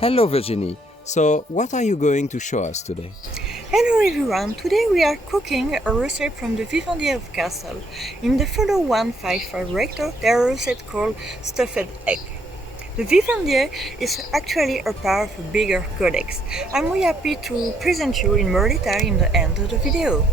Hello Virginie. So what are you going to show us today? Hello everyone, today we are cooking a recipe from the Vivendier of Kassel. In the photo 155 recto, there is a recipe called stuffed egg. The Vivendier is actually a part of a bigger codex. I'm really happy to present you in more detail in the end of the video.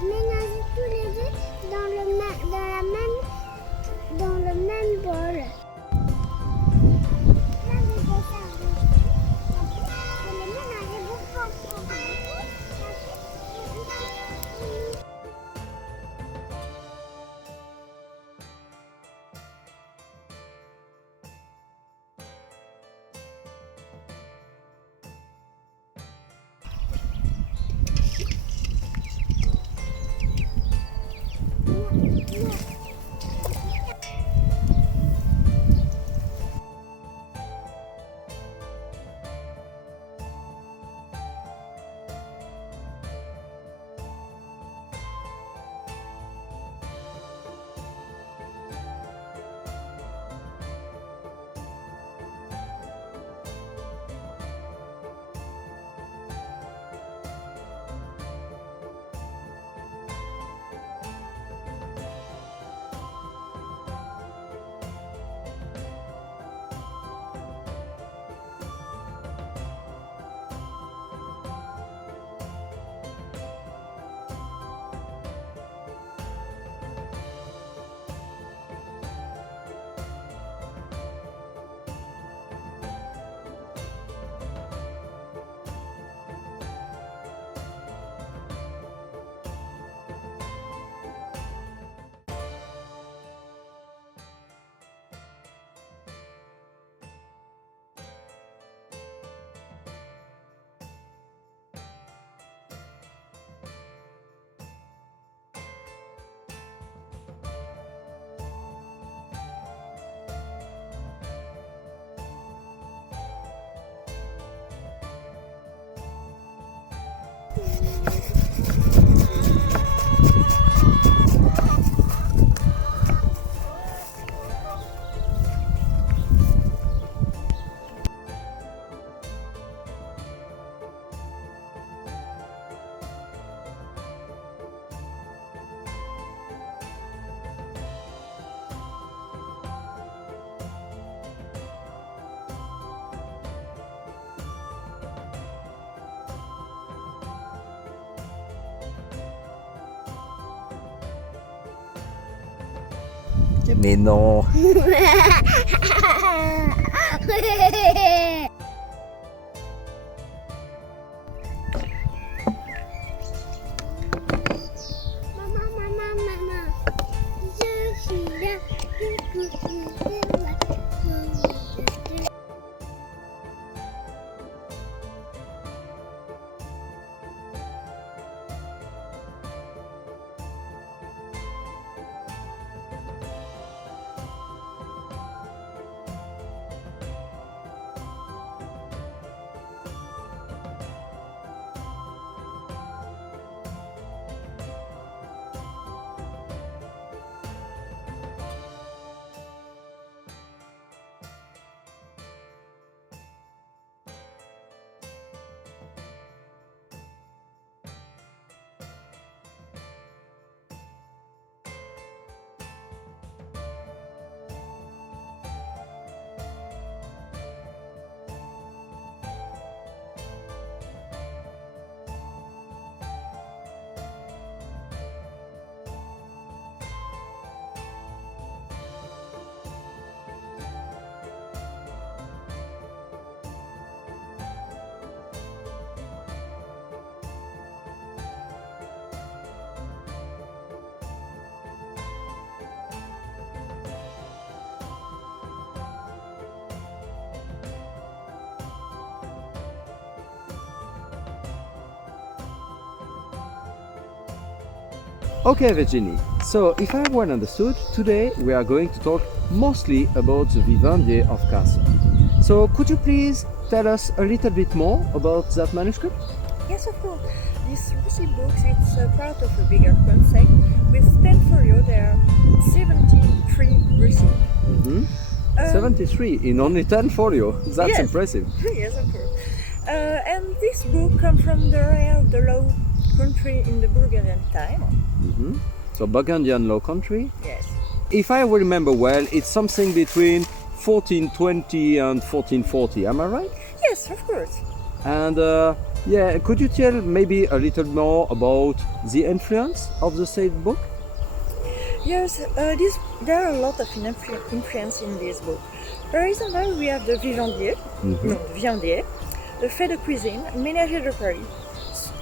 Mélanger tous les deux dans le même bol. Là, je vais faire je vais mélanger beaucoup. Mais non. Maman, je suis là. Okay, Virginie. So, if I well understood, today we are going to talk mostly about the Vivendier of Kassel. So, could you please tell us a little bit more about that manuscript? Yes, of course. This recipe book is part of a bigger concept. With 10 folios, there are 73 recipes. Mm-hmm. 73 in only 10 folio. That's yes. impressive. Yes, of course. And this book comes from the area of the Low Country in the Burgundian time. Mm-hmm. So Burgundian Low Country. Yes. If I remember well, it's something between 1420 and 1440. Am I right? Yes, of course. And yeah, could you tell maybe a little more about the influence of the said book? Yes, there are a lot of influence in this book. For example, we have the Vivendier, the Fait de Cuisine, Ménager de Paris,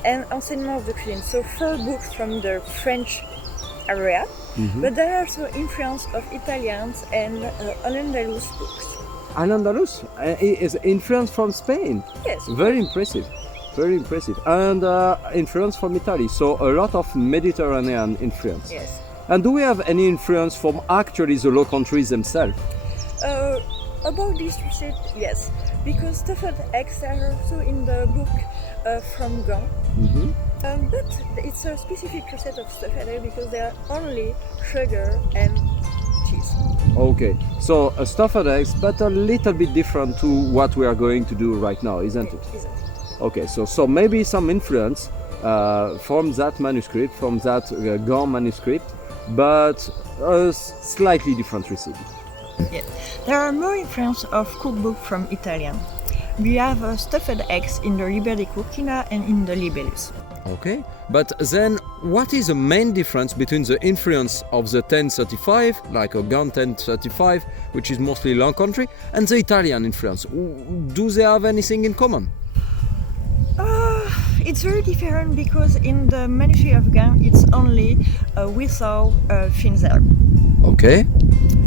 and Enseignement of the Cuisine. So 4 books from the French area, but there are also influence of Italians and Al-Andalus books. Al-Andalus is influence from Spain. Yes. Very impressive. Very impressive. And influence from Italy. So a lot of Mediterranean influence. Yes. And do we have any influence from actually the Low Countries themselves? About this recipe, yes, because stuffed eggs are also in the book from Gand. But it's a specific recipe of stuffed eggs because they are only sugar and cheese. Okay, so a stuffed eggs, but a little bit different to what we are going to do right now, isn't it? Isn't it? Okay, so maybe some influence from that manuscript, from that Gand manuscript, but a slightly different recipe. Yes. There are more influence of cookbook from Italian. We have stuffed eggs in the Liber de Coquina and in the Libellus. Okay, but then what is the main difference between the influence of the 1035, like a Gand 1035, which is mostly Low Country, and the Italian influence? Do they have anything in common? It's very different because in the manuscript of Gand it's only without vinegar. Okay.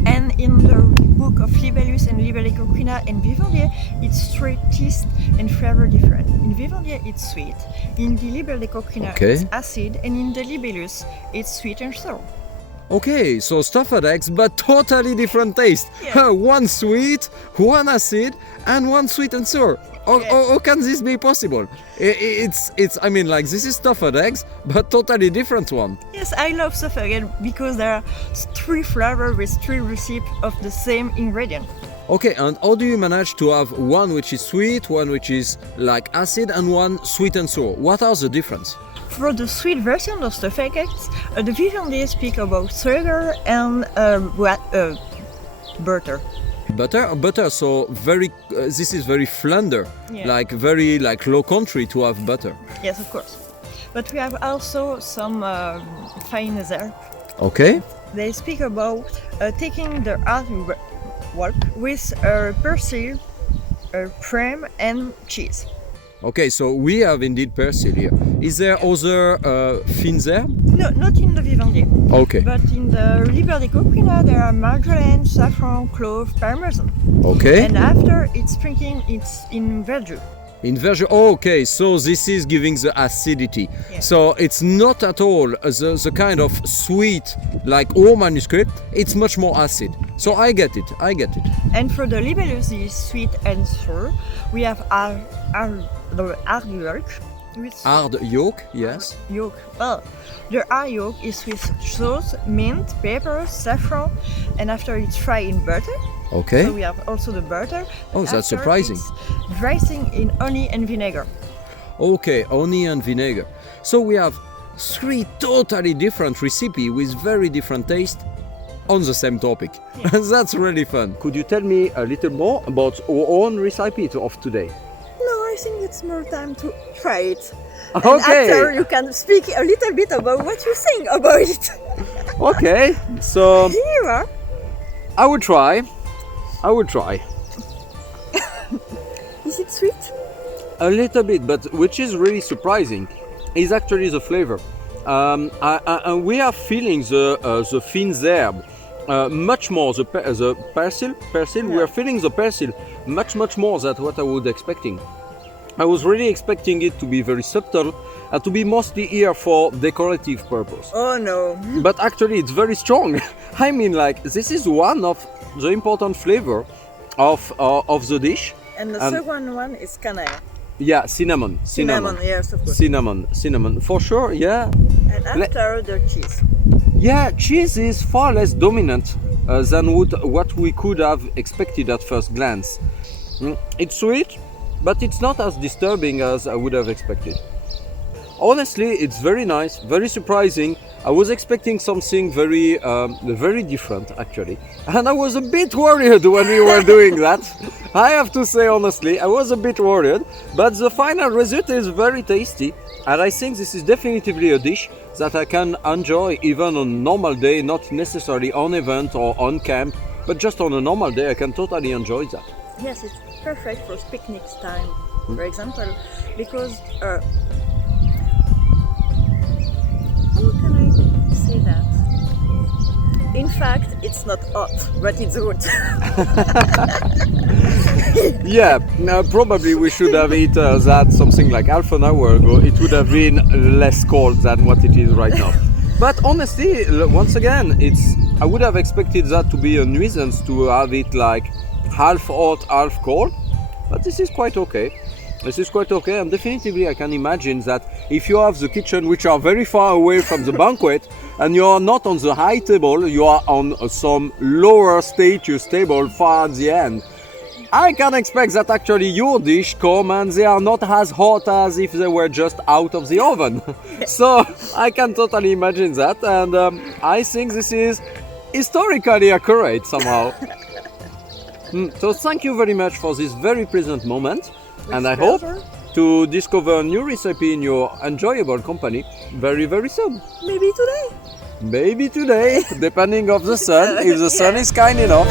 And in the book of Libellus and Liber de Coquina and Vivendier, it's sweet, taste and flavor different. In Vivendier it's sweet, in the Liber de Coquina it's acid, and in the Libellus it's sweet and sour. Okay, so stuffed eggs, but totally different taste. Yeah. One sweet, one acid, and one sweet and sour. How can this be possible? I mean, like, this is stuffed eggs, but totally different one. Yes, I love stuffed eggs because there are 3 flavors with 3 recipes of the same ingredient. Okay, and how do you manage to have one which is sweet, one which is like acid, and one sweet and sour? What are the difference? For the sweet version of stuffed eggs, the Vivendier speak about sugar and butter. Butter. So very. This is very Flanders, like very like Low Country to have butter. Yes, of course. But we have also some fine herb. Okay. They speak about taking the hard yolk with persil, cream, and cheese. Okay, so we have indeed persil here. Is there other fines herbs? No, not in the Vivendier. Okay. But in the Liber de Coquina there are marjoram, saffron, clove, parmesan. Okay. And after it's drinking, it's in verjuice. In verjuice. Okay, so this is giving the acidity. Yes. So it's not at all the kind of sweet like our manuscript. It's much more acid. So I get it. And for the Libellus, is sweet and sour. We have the hard yolk. Hard yolk, yes. Yolk. Well, the hard yolk is with sauce, mint, pepper, saffron, and after it's fried in butter. Okay. So we have also the butter. Oh, that's surprising. It's dressing in honey and vinegar. Okay, honey and vinegar. So we have 3 totally different recipes with very different taste on the same topic. Yes. That's really fun. Could you tell me a little more about our own recipe of today? No, I think it's more time to try it. Okay. And after you can speak a little bit about what you think about it. Okay, so Here you are. I will try. Is it sweet? A little bit, but which is really surprising is actually the flavor. We are feeling the fines herb much more. The persil. Yeah. We are feeling the persil much more than what I would expecting. I was really expecting it to be very subtle and to be mostly here for decorative purpose. Oh no. But actually it's very strong. I mean, like, this is one of the important flavor of the dish. And the second one is cannelle. Yeah, cinnamon. Yes, of course. Cinnamon, for sure, yeah. And after the cheese. Yeah, cheese is far less dominant than what we could have expected at first glance. It's sweet, but it's not as disturbing as I would have expected. Honestly, it's very nice, very surprising. I was expecting something very different, actually. And I was a bit worried when we were doing that. I have to say honestly, I was a bit worried. But the final result is very tasty. And I think this is definitively a dish that I can enjoy even on a normal day, not necessarily on event or on camp, but just on a normal day, I can totally enjoy that. Yes, it's perfect for picnic time, for example, because how can I say that? In fact, it's not hot, but it's good. Yeah, probably we should have eaten that something like half an hour ago. It would have been less cold than what it is right now. But honestly, once again, I would have expected that to be a nuisance to have it like half hot, half cold. But this is quite okay. And definitively I can imagine that if you have the kitchen which are very far away from the banquet and you are not on the high table, you are on some lower status table far at the end, I can expect that actually your dish come and they are not as hot as if they were just out of the oven. So I can totally imagine that, and I think this is historically accurate somehow. So thank you very much for this very pleasant moment. And I hope to discover a new recipe in your enjoyable company very, very soon. Maybe today. Maybe today, depending on the sun, if the sun is kind enough.